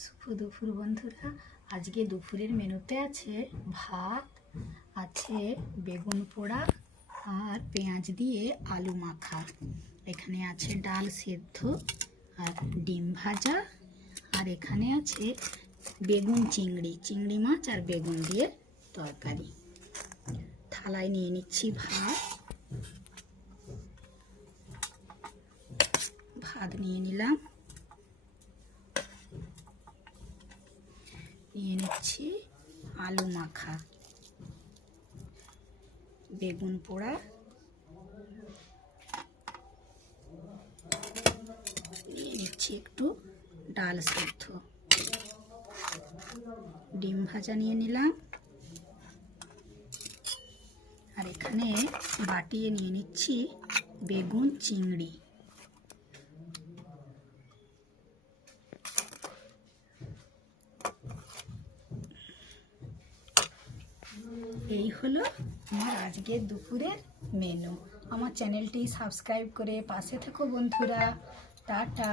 শুভ দুপুর বন্ধুরা। আজকে দুপুরের মেনুতে আছে ভাত, আছে বেগুন পোড়া আর পেঁয়াজ দিয়ে আলু মাখা। এখানে আছে ডাল সেদ্ধ আর ডিম ভাজা, আর এখানে আছে বেগুন চিংড়ি মাছ আর বেগুন দিয়ে তরকারি। থালায় নিয়ে নিচ্ছি ভাত নিয়ে নিলাম, নিয়ে নিচ্ছি আলু মাখা, বেগুন পোড়া, নিয়ে নিচ্ছি একটু ডাল সেদ্ধ, ডিম ভাজা নিয়ে নিলাম, আর এখানে বাটিয়ে নিয়ে নিচ্ছি বেগুন চিংড়ি। এই হলো আমার আজকের দুপুরের মেনু। আমার চ্যানেলটি সাবস্ক্রাইব করে পাশে থেকো বন্ধুরা। টাটা।